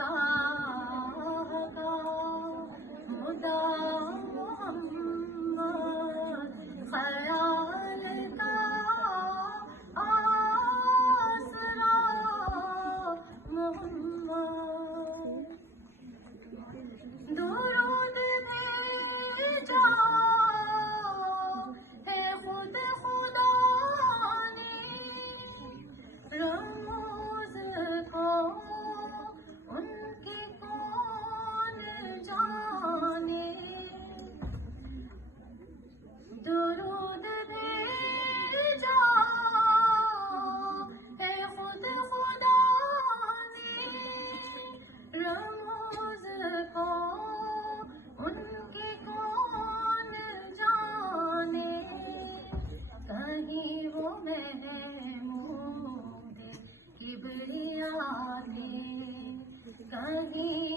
نگاہ کا مدعا محمد، خیال کا آسرا محمد، درود بھیجا ہے خود خدا نے رموز کو ان کی کون جانے، درود بھیجا ہے خود خدا نے رموز کو ان کی کون جانے، کہیں وہ محمود کبریا نے، کہیں